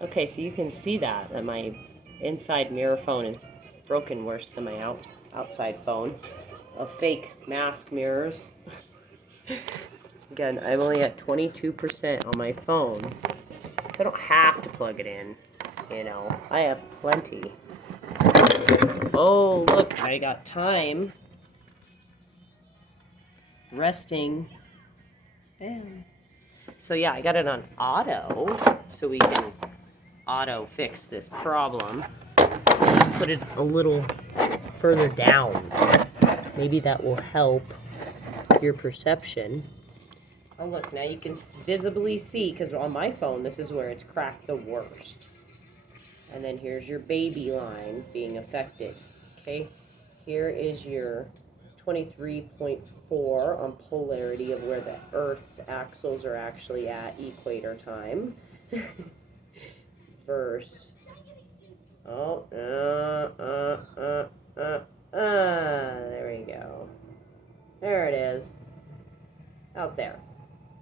Okay, so you can see that my inside mirror phone is broken worse than my outside phone. Of fake mask mirrors. Again, I'm only at 22% on my phone. So I don't have to plug it in. You know, I have plenty. Oh, look, I got time. Resting. Bam. So yeah, I got it on auto, so we can auto fix this problem. Let's put it a little further down. Maybe that will help your perception. Oh look, now you can visibly see, because on my phone, this is where it's cracked the worst. And then here's your baby line being affected. Okay, here is your 23.4 on polarity of where the Earth's axles are actually at equator time. Verse. Oh, there we go. There it is. Out there.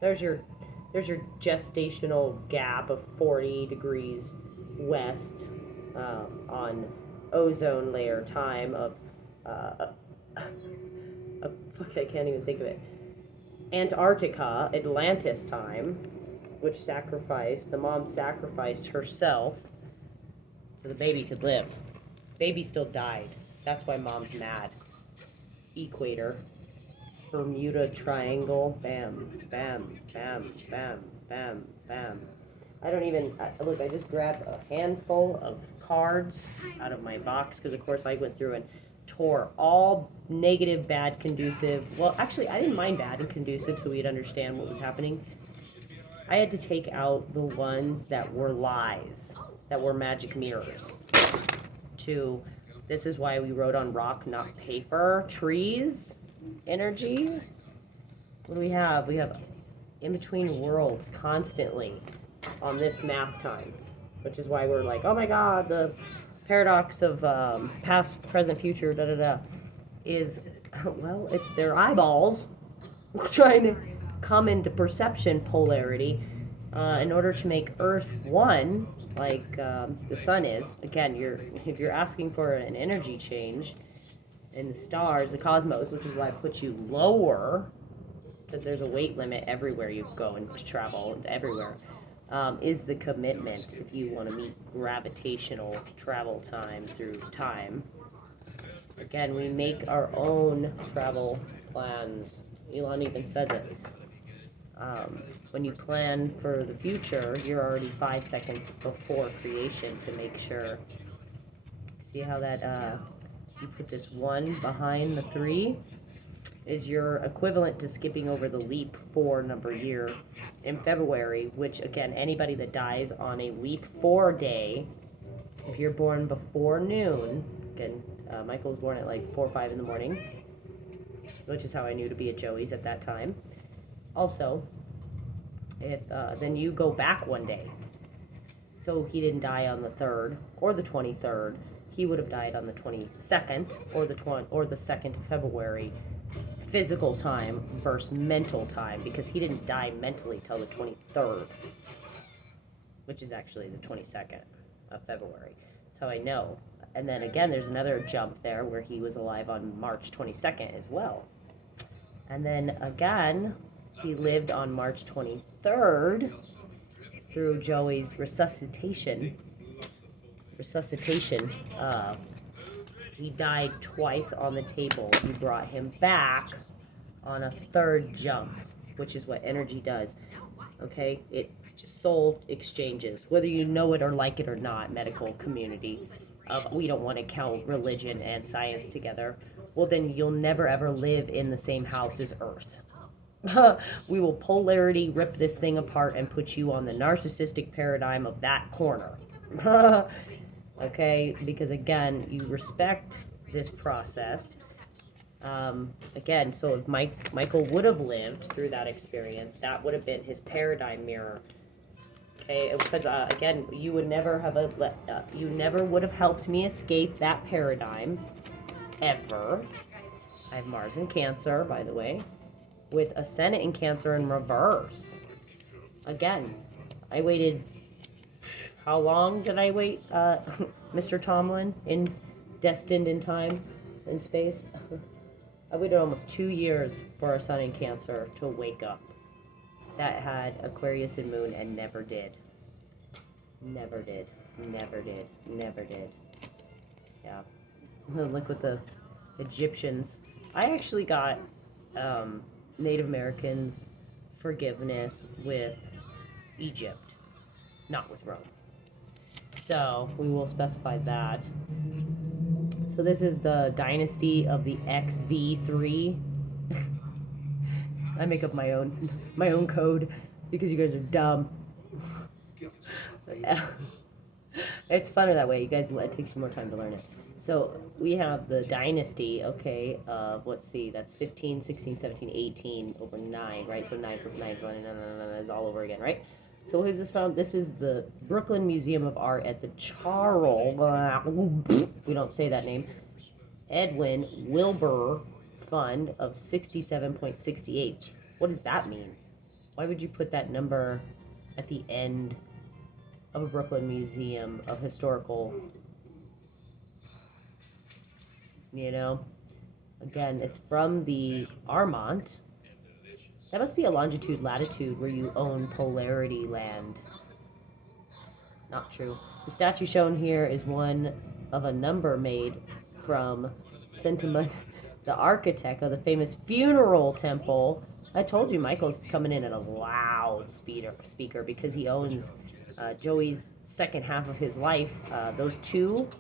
There's your gestational gap of 40 degrees west on ozone layer time of fuck, I can't even think of it. Antarctica, Atlantis time, which the mom sacrificed herself so the baby could live. Baby still died. That's why mom's mad. Equator. Bermuda Triangle. Bam, bam, bam, bam, bam, bam. I don't even, look, I just grabbed a handful of cards out of my box because, of course, I went through and tore all negative, bad, conducive. Well, actually, I didn't mind bad and conducive so we'd understand what was happening. I had to take out the ones that were lies, that were magic mirrors. This is why we wrote on rock, not paper. Trees, energy. What do we have? We have in between worlds constantly on this math time, which is why we're like, oh my god, the paradox of past, present, future, is, well, it's their eyeballs trying to come into perception polarity in order to make Earth one, like the sun is. Again, if you're asking for an energy change in the stars, the cosmos, which is why I put you lower, because there's a weight limit everywhere you go and travel, everywhere, is the commitment if you want to meet gravitational travel time through time. Again, we make our own travel plans. Elon even says it. When you plan for the future, you're already 5 seconds before creation to make sure. See how that, you put this 1 behind the 3 is your equivalent to skipping over the leap 4 number year in February, which, again, anybody that dies on a leap 4 day, if you're born before noon, again, Michael was born at like 4 or 5 in the morning, which is how I knew to be at Joey's at that time. Also, if then you go back 1 day. So he didn't die on the 3rd or the 23rd. He would have died on the 22nd or the 2nd of February, physical time versus mental time, because he didn't die mentally till the 23rd, which is actually the 22nd of February. That's how I know. And then again, there's another jump there where he was alive on March 22nd as well. And then again, he lived on March 23rd through Joey's resuscitation. He died twice on the table. We brought him back on a 3rd jump, which is what energy does. Okay? It soul exchanges, whether you know it or like it or not, medical community. We don't want to count religion and science together. Well, then you'll never ever live in the same house as Earth. We will polarity rip this thing apart and put you on the narcissistic paradigm of that corner. Okay, because again, you respect this process. Again, so if Michael would have lived through that experience, that would have been his paradigm mirror. Okay, because again, you would never would have helped me escape that paradigm, ever. I have Mars in Cancer, by the way, with Ascendant in Cancer in reverse. Again, I waited How long did I wait, Mr. Tomlin, in Destined in Time and Space? I waited almost 2 years for a sun in Cancer to wake up. That had Aquarius and Moon and never did. Never did. Never did. Never did. Yeah. Like with the Egyptians. I actually got Native Americans forgiveness with Egypt, not with Rome. So we will specify that. So this is the dynasty of the XV3. I make up my own code because you guys are dumb. It's funner that way. You guys, it takes you more time to learn it. So we have the dynasty, okay, of, let's see, that's 15, 16, 17, 18 over 9, right? So 9 plus 9 is all over again, right? So who's this from? This is the Brooklyn Museum of Art at the Charles, we don't say that name, Edwin Wilbur Fund of 67.68. What does that mean? Why would you put that number at the end of a Brooklyn Museum of Historical, you know? Again, it's from the Armont. That must be a longitude, latitude where you own polarity land. Not true. The statue shown here is one of a number made from Sentiment, the architect of the famous funeral temple. I told you Michael's coming in at a loud speaker because he owns Joey's second half of his life. Those two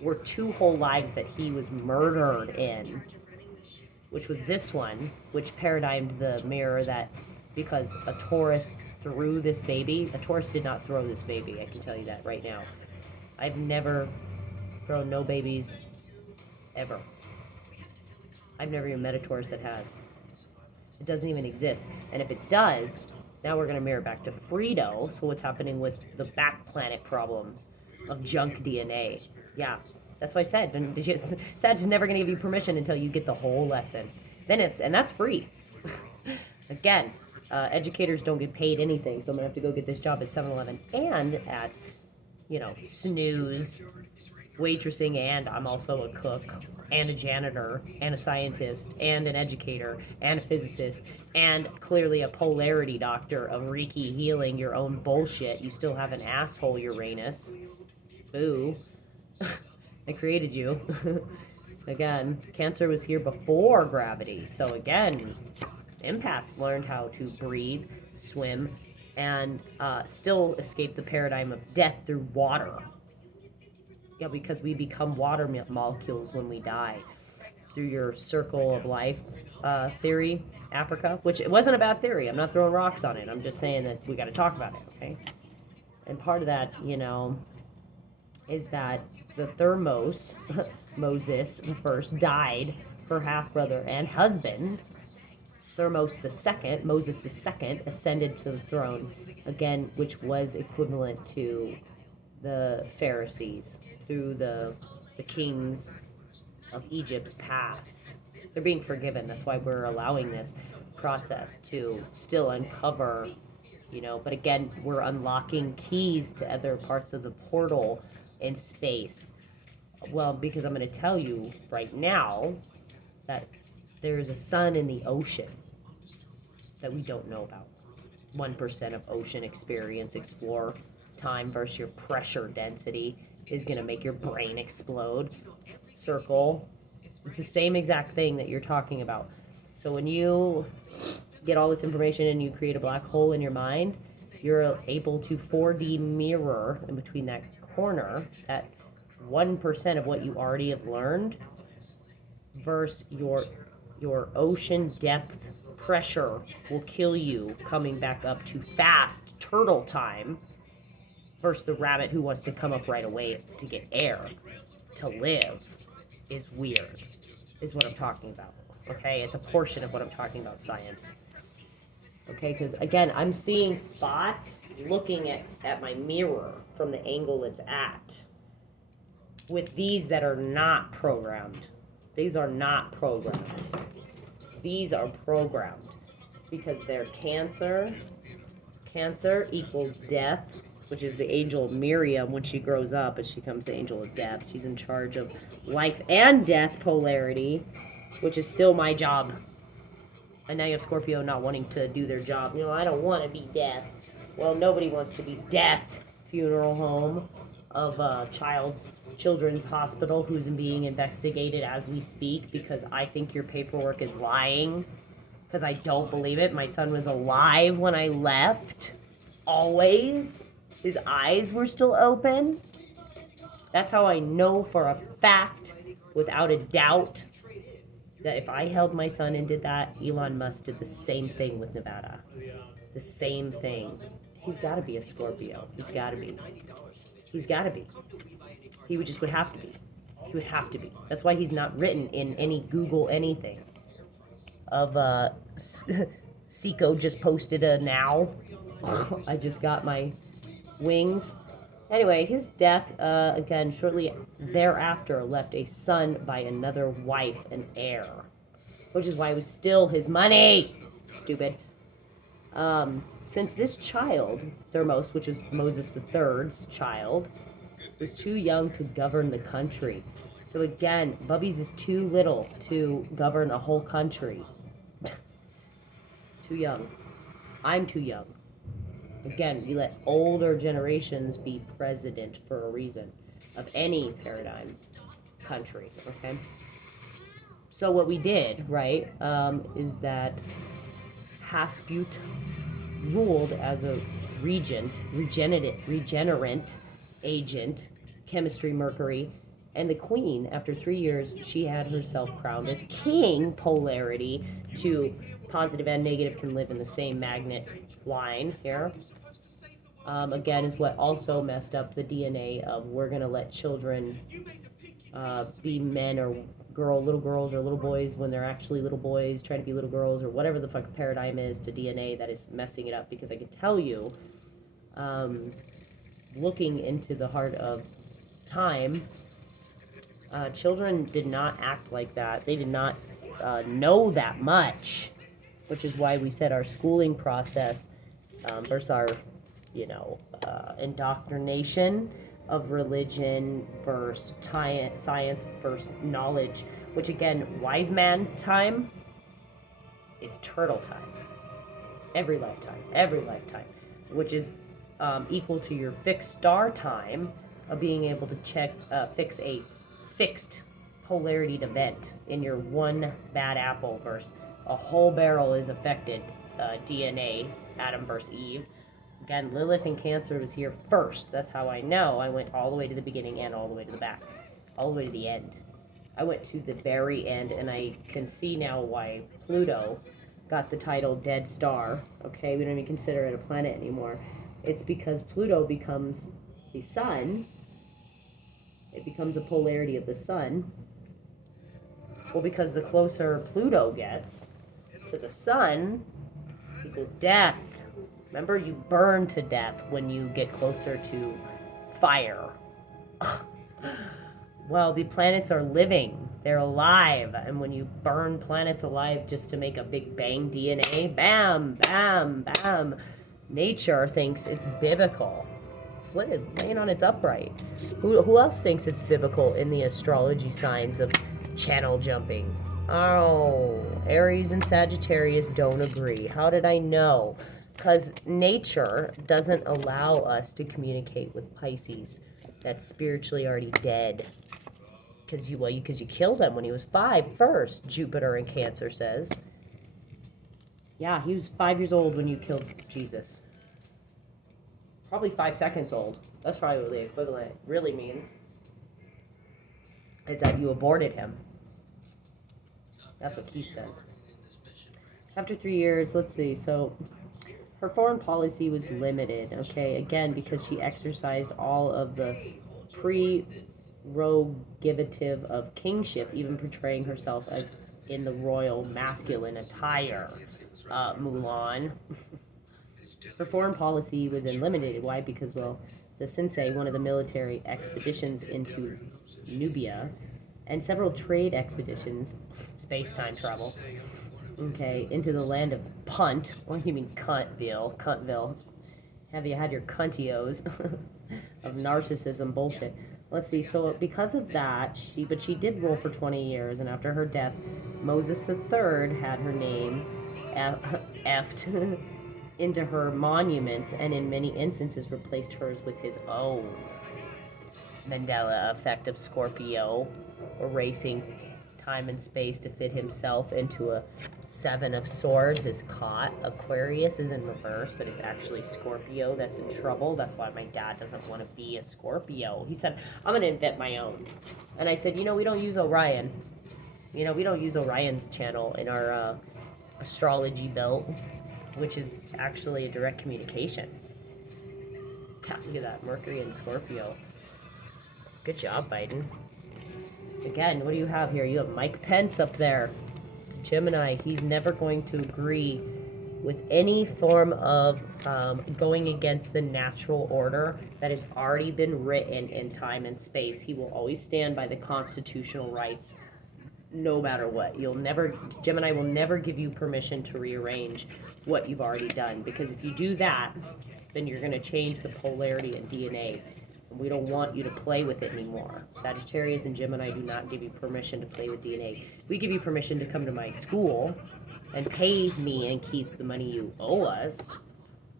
were 2 whole lives that he was murdered in, which was this one, which paradigmed the mirror that because a Taurus threw this baby, a Taurus did not throw this baby, I can tell you that right now. I've never thrown no babies, ever. I've never even met a Taurus that has. It doesn't even exist. And if it does, now we're going to mirror back to Frito, so what's happening with the back planet problems of junk DNA. Yeah, that's why I said, Sag is never going to give you permission until you get the whole lesson. And that's free. Again, educators don't get paid anything, so I'm going to have to go get this job at 7-Eleven and at, Snooze, waitressing, and I'm also a cook, and a janitor, and a scientist, and an educator, and a physicist, and clearly a polarity doctor of Reiki healing your own bullshit. You still have an asshole, Uranus. Boo. I created you. Again, Cancer was here before gravity. So again, empaths learned how to breathe, swim, and still escape the paradigm of death through water. Yeah, because we become water molecules when we die. Through your circle of life theory, Africa, which it wasn't a bad theory. I'm not throwing rocks on it. I'm just saying that we got to talk about it, okay? And part of that, is that the Thermos, Moses the first, died, her half-brother and husband. Thermos the second, Moses the second, ascended to the throne, again, which was equivalent to the Pharisees through the kings of Egypt's past. They're being forgiven. That's why we're allowing this process to still uncover, but again, we're unlocking keys to other parts of the portal in space. Well, because I'm going to tell you right now that there is a sun in the ocean that we don't know about. 1% of ocean experience, explore time versus your pressure density is going to make your brain explode. Circle. It's the same exact thing that you're talking about. So when you get all this information and you create a black hole in your mind, you're able to 4D mirror in between that corner, that 1% of what you already have learned versus your ocean depth pressure will kill you coming back up to fast turtle time versus the rabbit who wants to come up right away to get air to live is weird, is what I'm talking about. Okay, it's a portion of what I'm talking about, science. Okay, because again, I'm seeing spots looking at my mirror from the angle it's at with these that are not programmed. These are not programmed. These are programmed because they're Cancer. Cancer equals death, which is the angel Miriam when she grows up, and she becomes the angel of death. She's in charge of life and death polarity, which is still my job. And now you have Scorpio not wanting to do their job. I don't want to be death. Well, nobody wants to be death. Funeral home of children's hospital who's being investigated as we speak because I think your paperwork is lying. Because I don't believe it. My son was alive when I left. Always. His eyes were still open. That's how I know for a fact, without a doubt, that if I held my son and did that, Elon Musk did the same thing with Nevada. The same thing. He's got to be a Scorpio. He's got to be. He's got to be. He would have to be. He would have to be. That's why he's not written in any Google anything. Seiko just posted a now. I just got my wings. Anyway, his death, again, shortly thereafter, left a son by another wife and heir, which is why it was still his money. Stupid. Since this child, Thermos, which is Moses III's child, was too young to govern the country. So again, Bubbies is too little to govern a whole country. Too young. I'm too young. Again, we let older generations be president for a reason of any paradigm country, okay? So what we did, right, is that Hasput ruled as a regenerant agent, chemistry Mercury, and the queen, after 3 years, she had herself crowned as king. Polarity to positive and negative can live in the same magnet line here. Again, is what also messed up the DNA of we're going to let children be men or little girls or little boys when they're actually little boys, trying to be little girls, or whatever the fuck paradigm is to DNA that is messing it up. Because I can tell you, looking into the heart of time, children did not act like that. They did not know that much, which is why we said our schooling process versus our, indoctrination of religion versus science versus knowledge, which again, wise man time is turtle time. Every lifetime, which is equal to your fixed star time of being able to fix a fixed polarity event in your one bad apple versus a whole barrel is affected DNA, Adam versus Eve. Again, Lilith in Cancer was here first. That's how I know. I went all the way to the beginning and all the way to the back. All the way to the end. I went to the very end, and I can see now why Pluto got the title Dead Star. Okay, we don't even consider it a planet anymore. It's because Pluto becomes the sun. It becomes a polarity of the sun. Well, because the closer Pluto gets to the sun equals death. Remember, you burn to death when you get closer to fire. Well, the planets are living. They're alive. And when you burn planets alive just to make a big bang DNA, bam, bam, bam, nature thinks it's biblical. It's laying on its upright. Who else thinks it's biblical in the astrology signs of channel jumping? Oh, Aries and Sagittarius don't agree. How did I know? Because nature doesn't allow us to communicate with Pisces. That's spiritually already dead. Because you killed him when he was 5 first, Jupiter in Cancer says. Yeah, he was 5 years old when you killed Jesus. Probably 5 seconds old. That's probably what the equivalent really means. Is that you aborted him. That's what Keith says. After 3 years, let's see, so her foreign policy was limited, okay? Again, because she exercised all of the prerogative of kingship, even portraying herself as in the royal masculine attire. Mulan. Her foreign policy was limited. Why? Because, the Sensei, one of the military expeditions into Nubia, and several trade expeditions, space-time travel, okay, into the land of Punt, or you mean Cuntville, Have you had your cuntios of narcissism bullshit? Let's see. So because of that, she did rule for 20 years, and after her death, Moses III had her name effed into her monuments, and in many instances replaced hers with his own. Mandela effect of Scorpio, erasing time and space to fit himself into a Seven of Swords is caught. Aquarius is in reverse, but it's actually Scorpio that's in trouble. That's why my dad doesn't want to be a Scorpio. He said, I'm going to invent my own. And I said, we don't use Orion. We don't use Orion's channel in our astrology belt, which is actually a direct communication. God, look at that, Mercury and Scorpio. Good job, Biden. Again, what do you have here? You have Mike Pence up there. It's a Gemini. He's never going to agree with any form of going against the natural order that has already been written in time and space. He will always stand by the constitutional rights no matter what. Gemini will never give you permission to rearrange what you've already done, because if you do that, then you're going to change the polarity in DNA. We don't want you to play with it anymore. Sagittarius and Gemini do not give you permission to play with DNA. We give you permission to come to my school and pay me and keep the money you owe us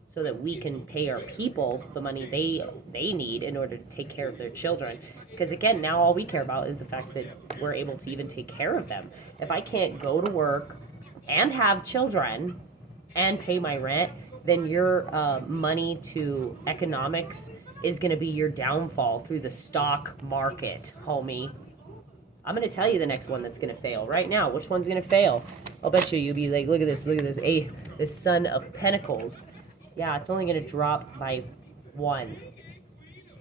so that we can pay our people the money they need in order to take care of their children. Because again, now all we care about is the fact that we're able to even take care of them. If I can't go to work and have children and pay my rent, then your money to economics is going to be your downfall through the stock market, homie. I'm going to tell you the next one that's going to fail right now. Which one's going to fail? I'll bet you'll be like, look at this. This Son of Pentacles. Yeah, it's only going to drop by 1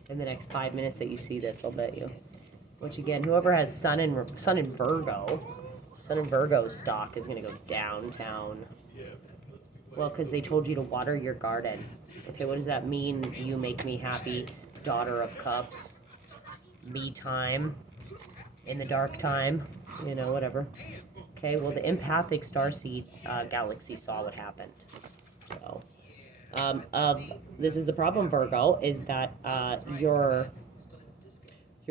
in the next 5 minutes that you see this, I'll bet you. Which again, whoever has Sun in Virgo, Sun in Virgo stock is going to go downtown. Well, because they told you to water your garden. Okay, what does that mean? You make me happy, Daughter of Cups, me time, in the dark time, whatever. Okay, well, the empathic starseed galaxy saw what happened. So, this is the problem, Virgo, is that your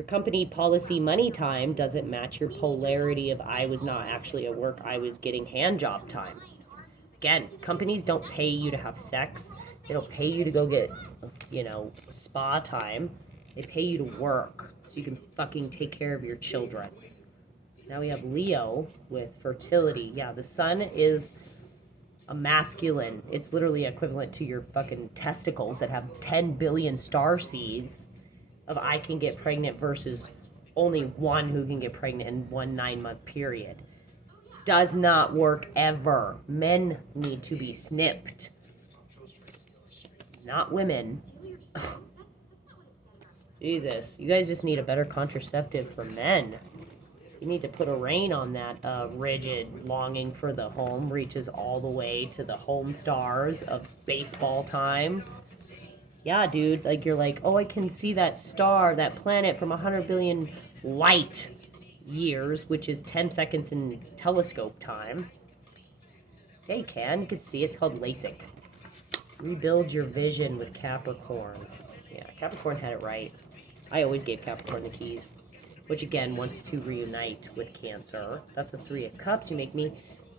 company policy money time doesn't match your polarity of I was not actually at work, I was getting hand job time. Again, companies don't pay you to have sex. They don't pay you to go get, spa time. They pay you to work so you can fucking take care of your children. Now we have Leo with fertility. Yeah, the sun is a masculine. It's literally equivalent to your fucking testicles that have 10 billion star seeds of I can get pregnant versus only one who can get pregnant in 1 9-month period. Does not work ever. Men need to be snipped. Not women. Jesus, you guys just need a better contraceptive for men. You need to put a rein on that rigid longing for the home, reaches all the way to the home stars of baseball time. Yeah, dude, you're like, oh, I can see that star, that planet from 100 billion light years, which is 10 seconds in telescope time. Yeah, you can. You can see. It's called LASIK. Rebuild your vision with Capricorn. Yeah, Capricorn had it right. I always gave Capricorn the keys, which again wants to reunite with Cancer. That's the 3 of Cups. You make me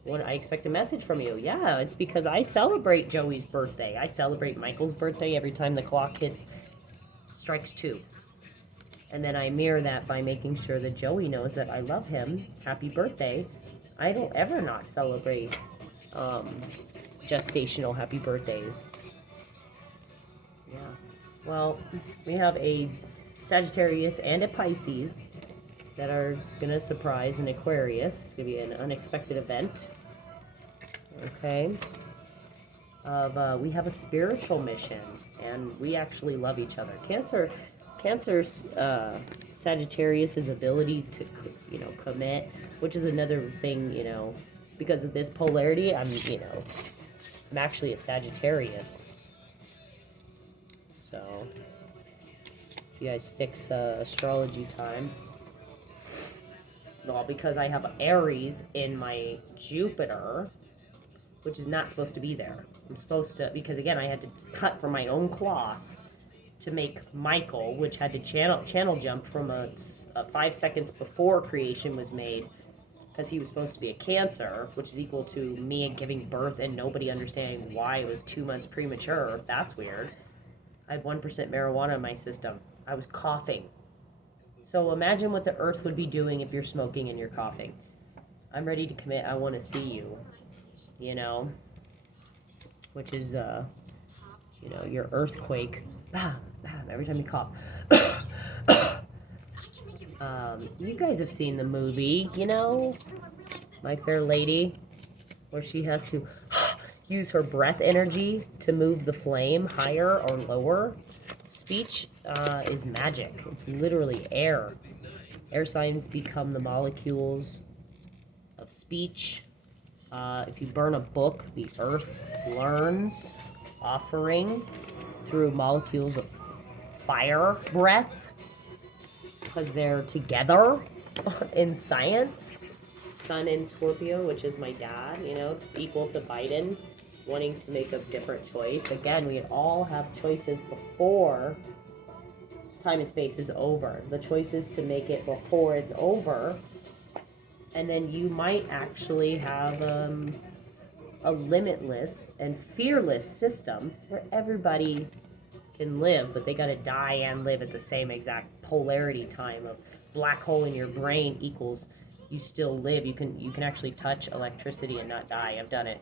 I expect a message from you. Yeah, it's because I celebrate Joey's birthday. I celebrate Michael's birthday every time the clock strikes 2. And then I mirror that by making sure that Joey knows that I love him. Happy birthday. I don't ever not celebrate gestational happy birthdays. Yeah. Well, we have a Sagittarius and a Pisces that are going to surprise an Aquarius. It's going to be an unexpected event. Okay. We have a spiritual mission, and we actually love each other. Cancer's Sagittarius's ability to, commit, which is another thing, because of this polarity, I'm actually a Sagittarius. So, if you guys fix astrology time. Well, because I have Aries in my Jupiter, which is not supposed to be there. I'm supposed to, because again, I had to cut from my own cloth to make Michael, which had to channel jump from a 5 seconds before creation was made, because he was supposed to be a Cancer, which is equal to me giving birth and nobody understanding why it was 2 months premature. That's weird. I had 1% marijuana in my system. I was coughing. So imagine what the earth would be doing if you're smoking and you're coughing. I'm ready to commit. I want to see you. You know? Which is, you know, your earthquake. Bam, bam, every time you cough. You guys have seen the movie, you know? My Fair Lady, where she has to use her breath energy to move the flame higher or lower. Speech is magic. It's literally air. Air signs become the molecules of speech. If you burn a book, the earth learns, offering through molecules of fire breath, because they're together in science. Sun in Scorpio, which is my dad, you know, equal to Biden, wanting to make a different choice. Again, we all have choices before time and space is over. The choice is to make it before it's over. And then you might actually have a limitless and fearless system where everybody can live, but they got to die and live at the same exact polarity time of black hole in your brain equals you still live. You can actually touch electricity and not die. I've done it.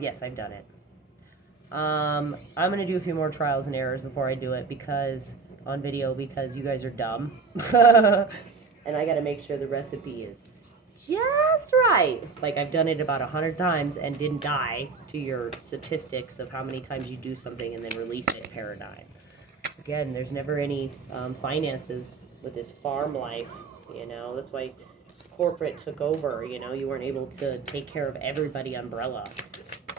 Yes, I've done it. I'm going to do a few more trials and errors before I do it because on video because you guys are dumb. And I got to make sure the recipe is just right. Like I've done it about 100 times and didn't die to your statistics of how many times you do something and then release it paradigm. Again, there's never any finances with this farm life, you know. That's why corporate took over, you know. You weren't able to take care of everybody umbrella.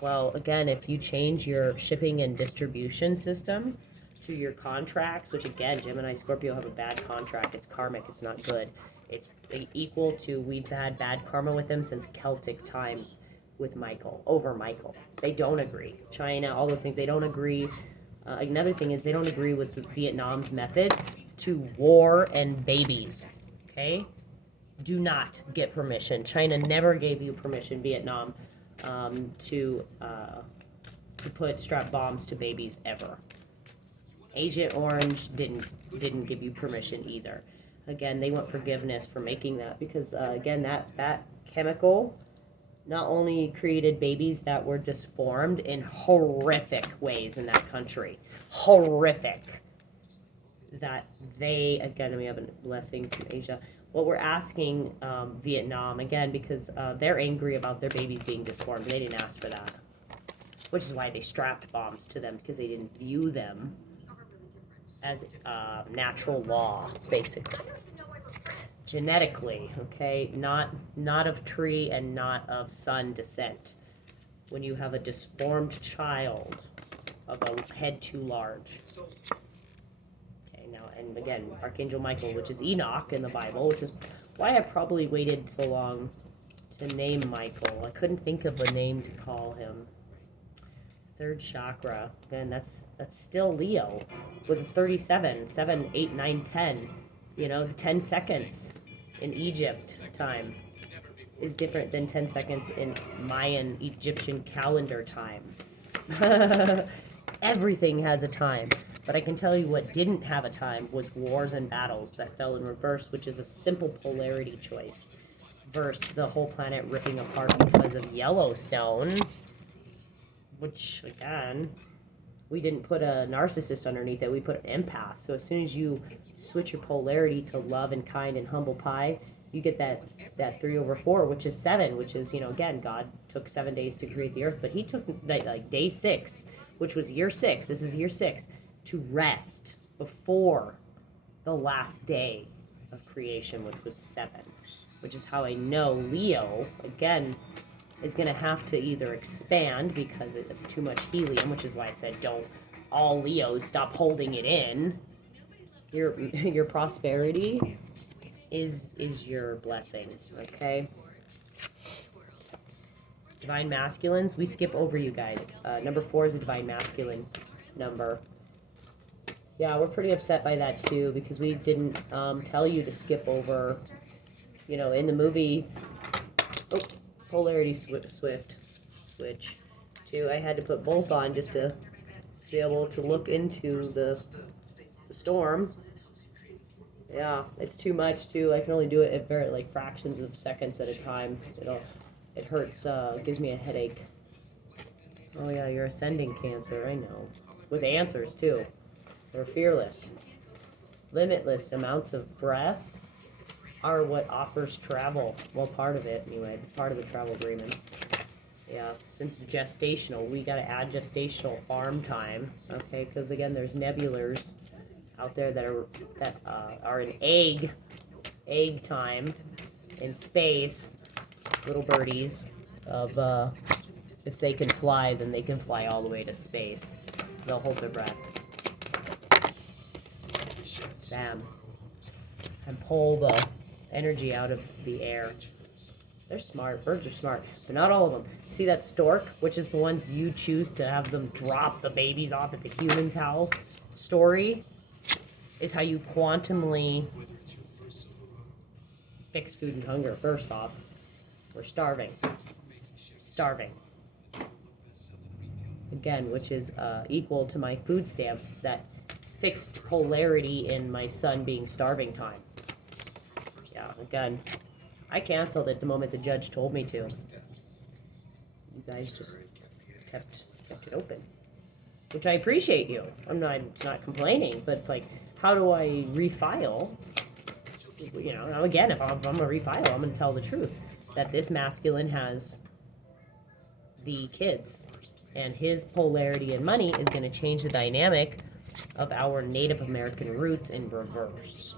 Well, again, if you change your shipping and distribution system to your contracts, which again, Gemini, Scorpio have a bad contract. It's karmic. It's not good. It's equal to we've had bad karma with them since Celtic times with Michael, over Michael. They don't agree. China, all those things, they don't agree. Another thing is they don't agree with Vietnam's methods to war and babies, okay? Do not get permission. China never gave you permission, Vietnam, to put strap bombs to babies ever. Agent Orange didn't give you permission either. Again, they want forgiveness for making that because again, that chemical not only created babies that were disformed in horrific ways in that country, horrific. That they again, we have a blessing from Asia. What we're asking Vietnam again because they're angry about their babies being disformed. They didn't ask for that, which is why they strapped bombs to them because they didn't view them as natural law, basically. Genetically, okay, not of tree and not of sun descent. When you have a disformed child of a head too large. Okay, now, and again, Archangel Michael, which is Enoch in the Bible, which is why I probably waited so long to name Michael. I couldn't think of a name to call him. Third chakra, then that's still Leo with a 37, 7, 8, 9, 10. You know, the 10 seconds in Egypt time is different than 10 seconds in Mayan Egyptian calendar time. Everything has a time. But I can tell you what didn't have a time was wars and battles that fell in reverse, which is a simple polarity choice, versus the whole planet ripping apart because of Yellowstone. Which, again, we didn't put a narcissist underneath it. We put an empath. So as soon as you switch your polarity to love and kind and humble pie, you get that 3/4, which is 7, which is, you know, again, God took 7 days to create the earth. But he took, like day 6, which was year 6. This is year 6, to rest before the last day of creation, which was 7. Which is how I know Leo, again, is going to have to either expand because of too much helium, which is why I said don't all Leos stop holding it in. Your prosperity is your blessing, okay? Divine masculines, we skip over you guys. Number 4 is a divine masculine number. Yeah, we're pretty upset by that too, because we didn't tell you to skip over, you know, in the movie. Oh, polarity switch. Too. I had to put both on just to be able to look into the storm. Yeah, it's too much too. I can only do it at very like fractions of seconds at a time. It hurts. Gives me a headache. Oh yeah, you're ascending Cancer. I know. With answers too. They're fearless. Limitless amounts of breath are what offers travel. Well, part of it anyway. Part of the travel agreements. Yeah, since gestational, we got to add gestational farm time. Okay, because again, there's nebulars out there that are in egg time in space. Little birdies of if they can fly, then they can fly all the way to space. They'll hold their breath. Bam. And pull the energy out of the air. They're smart. Birds are smart, but not all of them. See that stork, which is the ones you choose to have them drop the babies off at the human's house? Story is how you quantumly fix food and hunger. First off, we're starving. Starving. Again, which is equal to my food stamps that fixed polarity in my son being starving time. Yeah, again, I canceled it the moment the judge told me to. You guys just kept it open, which I appreciate you. I'm not complaining, but it's like, how do I refile? You know, again, if I'm gonna refile, I'm gonna tell the truth that this masculine has the kids, and his polarity and money is gonna change the dynamic of our Native American roots in reverse.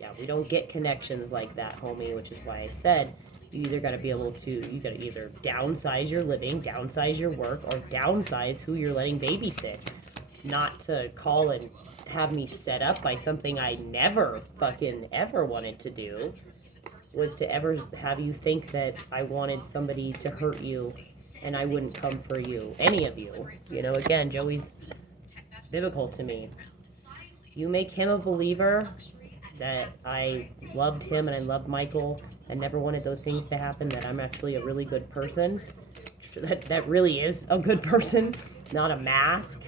Yeah, we don't get connections like that, homie, which is why I said you either got to be able to, you got to either downsize your living, downsize your work, or downsize who you're letting babysit. Not to call and have me set up by something I never fucking ever wanted to do, was to ever have you think that I wanted somebody to hurt you and I wouldn't come for you, any of you. You know, again, Joey's biblical to me. You make him a believer that I loved him and I loved Michael and never wanted those things to happen, that I'm actually a really good person, that really is a good person, not a mask,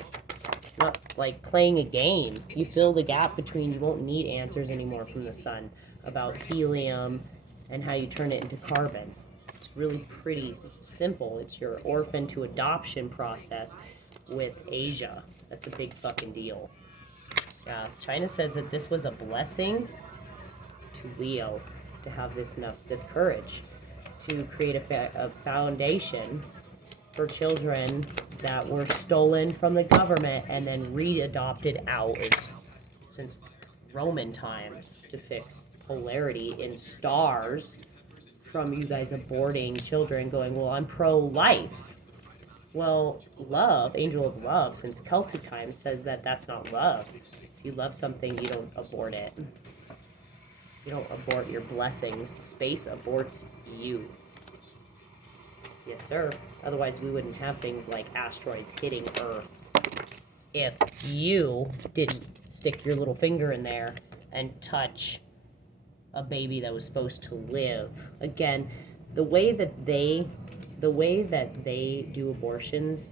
not like playing a game. You fill the gap between, you won't need answers anymore from the sun about helium and how you turn it into carbon. It's really pretty simple. It's your orphan to adoption process with Asia. That's a big fucking deal. Yeah, China says that this was a blessing to Leo to have this courage to create a foundation for children that were stolen from the government and then re-adopted out since Roman times to fix polarity in stars from you guys aborting children going, well, I'm pro-life. Well, love, angel of love, since Celtic times says that that's not love. If you love something, you don't abort it. You don't abort your blessings. Space aborts you. Yes, sir. Otherwise, we wouldn't have things like asteroids hitting Earth. If you didn't stick your little finger in there and touch a baby that was supposed to live. Again, the way that they do abortions,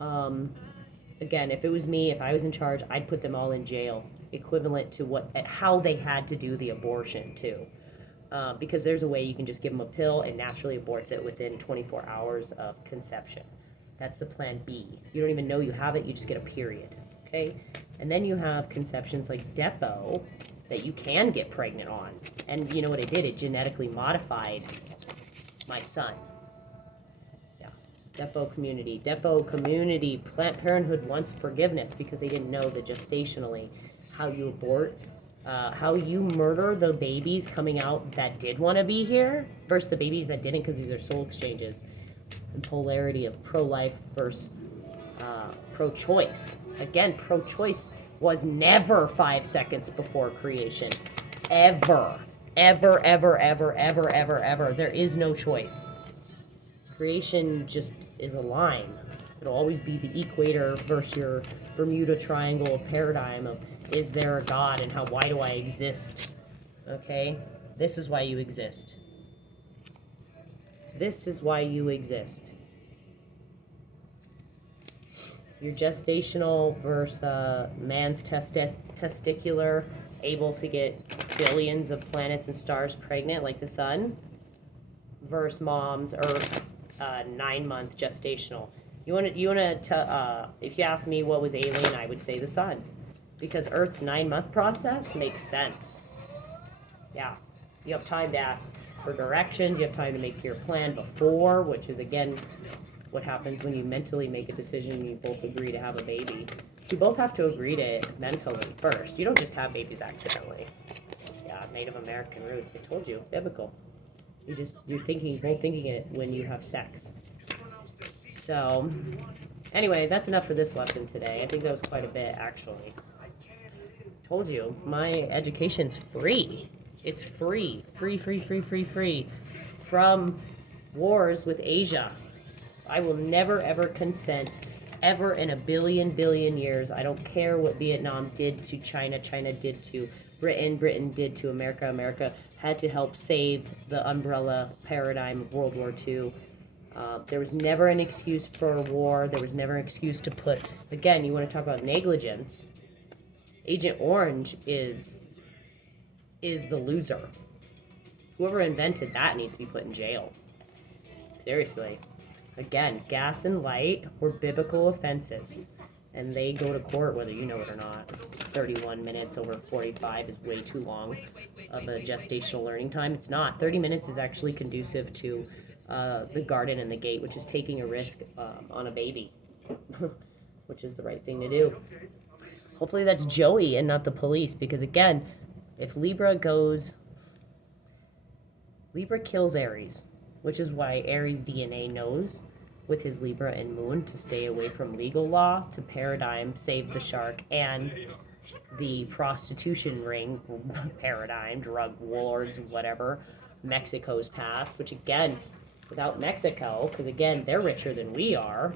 again, if it was me, if I was in charge, I'd put them all in jail, equivalent to how they had to do the abortion too. Because there's a way you can just give them a pill and naturally aborts it within 24 hours of conception. That's the plan B. You don't even know you have it, you just get a period, okay? And then you have conceptions like Depo that you can get pregnant on. And you know what it did? It genetically modified my son. Depo community, Planned Parenthood wants forgiveness because they didn't know that gestationally how you abort, how you murder the babies coming out that did want to be here versus the babies that didn't, because these are soul exchanges. And polarity of pro-life versus pro-choice. Again, pro-choice was never 5 seconds before creation. Ever. Ever, ever, ever, ever, ever, ever. There is no choice. Creation just is a line. It'll always be the equator versus your Bermuda Triangle paradigm of, is there a God and why do I exist? Okay? This is why you exist. This is why you exist. Your gestational versus man's testicular, able to get billions of planets and stars pregnant like the sun, versus mom's Earth, 9-month gestational. You want to if you ask me what was alien, I would say the sun, because Earth's 9-month process makes sense. Yeah, you have time to ask for directions. You have time to make your plan before, which is again what happens when you mentally make a decision and you both agree to have a baby. You both have to agree to it mentally first. You don't just have babies accidentally. Yeah, Native American roots. I told you, biblical. You're both thinking it when you have sex. So, anyway, that's enough for this lesson today. I think that was quite a bit, actually. Told you, my education's free. It's free. Free. From wars with Asia. I will never, ever consent, ever in a billion years. I don't care what Vietnam did to China, China did to Britain, Britain did to America, America had to help save the umbrella paradigm of World War II. There was never an excuse for a war. There was never an excuse to put, again, you want to talk about negligence. Agent Orange is the loser. Whoever invented that needs to be put in jail. Seriously. Again, gas and light were biblical offenses, and they go to court whether you know it or not. 31 minutes over 45 is way too long of a gestational learning time. It's not. 30 minutes is actually conducive to the garden and the gate, which is taking a risk on a baby, which is the right thing to do. Hopefully that's Joey and not the police, because again, if Libra kills Aries, which is why Aries DNA knows with his Libra and Moon to stay away from legal law, to paradigm, save the shark, and the prostitution ring paradigm, drug wars, whatever, Mexico's past, which again, without Mexico, because again, they're richer than we are,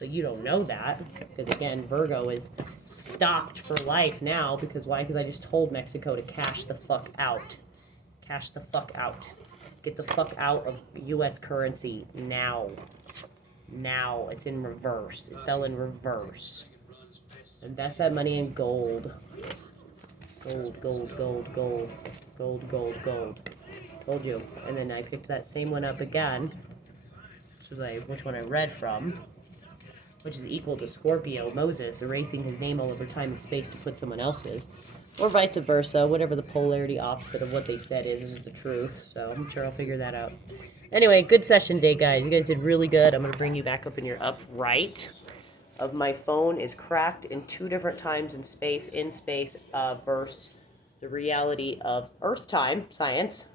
but you don't know that, because again, Virgo is stocked for life now, because why? Because I just told Mexico to cash the fuck out. Cash the fuck out. Get the fuck out of U.S. currency now. Now. It's in reverse. It fell in reverse. Invest that money in gold. Gold. Told you. And then I picked that same one up again. Which one I read from. Which is equal to Scorpio, Moses, erasing his name all over time and space to put someone else's. Or vice versa, whatever the polarity opposite of what they said is the truth. So I'm sure I'll figure that out. Anyway, good session day, guys. You guys did really good. I'm going to bring you back up in your upright. Of my phone is cracked in 2 different times in space versus the reality of Earth time, science.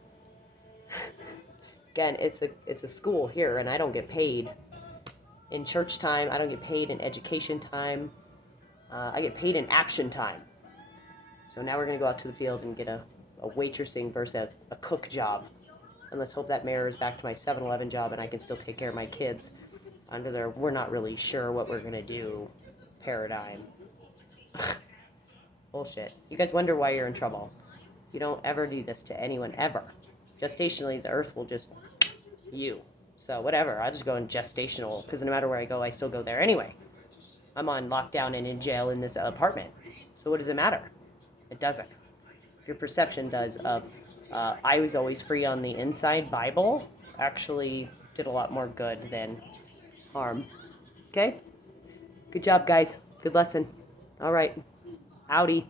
Again, it's a school here, and I don't get paid in church time. I don't get paid in education time. I get paid in action time. So now we're going to go out to the field and get a waitressing versus a cook job. And let's hope that mirrors back to my 7-Eleven job and I can still take care of my kids under their we're not really sure what we're going to do paradigm. Bullshit. You guys wonder why you're in trouble. You don't ever do this to anyone, ever. Gestationally, the earth will just you. So whatever, I'll just go in gestational, because no matter where I go, I still go there anyway. I'm on lockdown and in jail in this apartment. So what does it matter? It doesn't. Your perception does of I was always free on the inside Bible actually did a lot more good than harm. Okay? Good job, guys. Good lesson. All right. Howdy.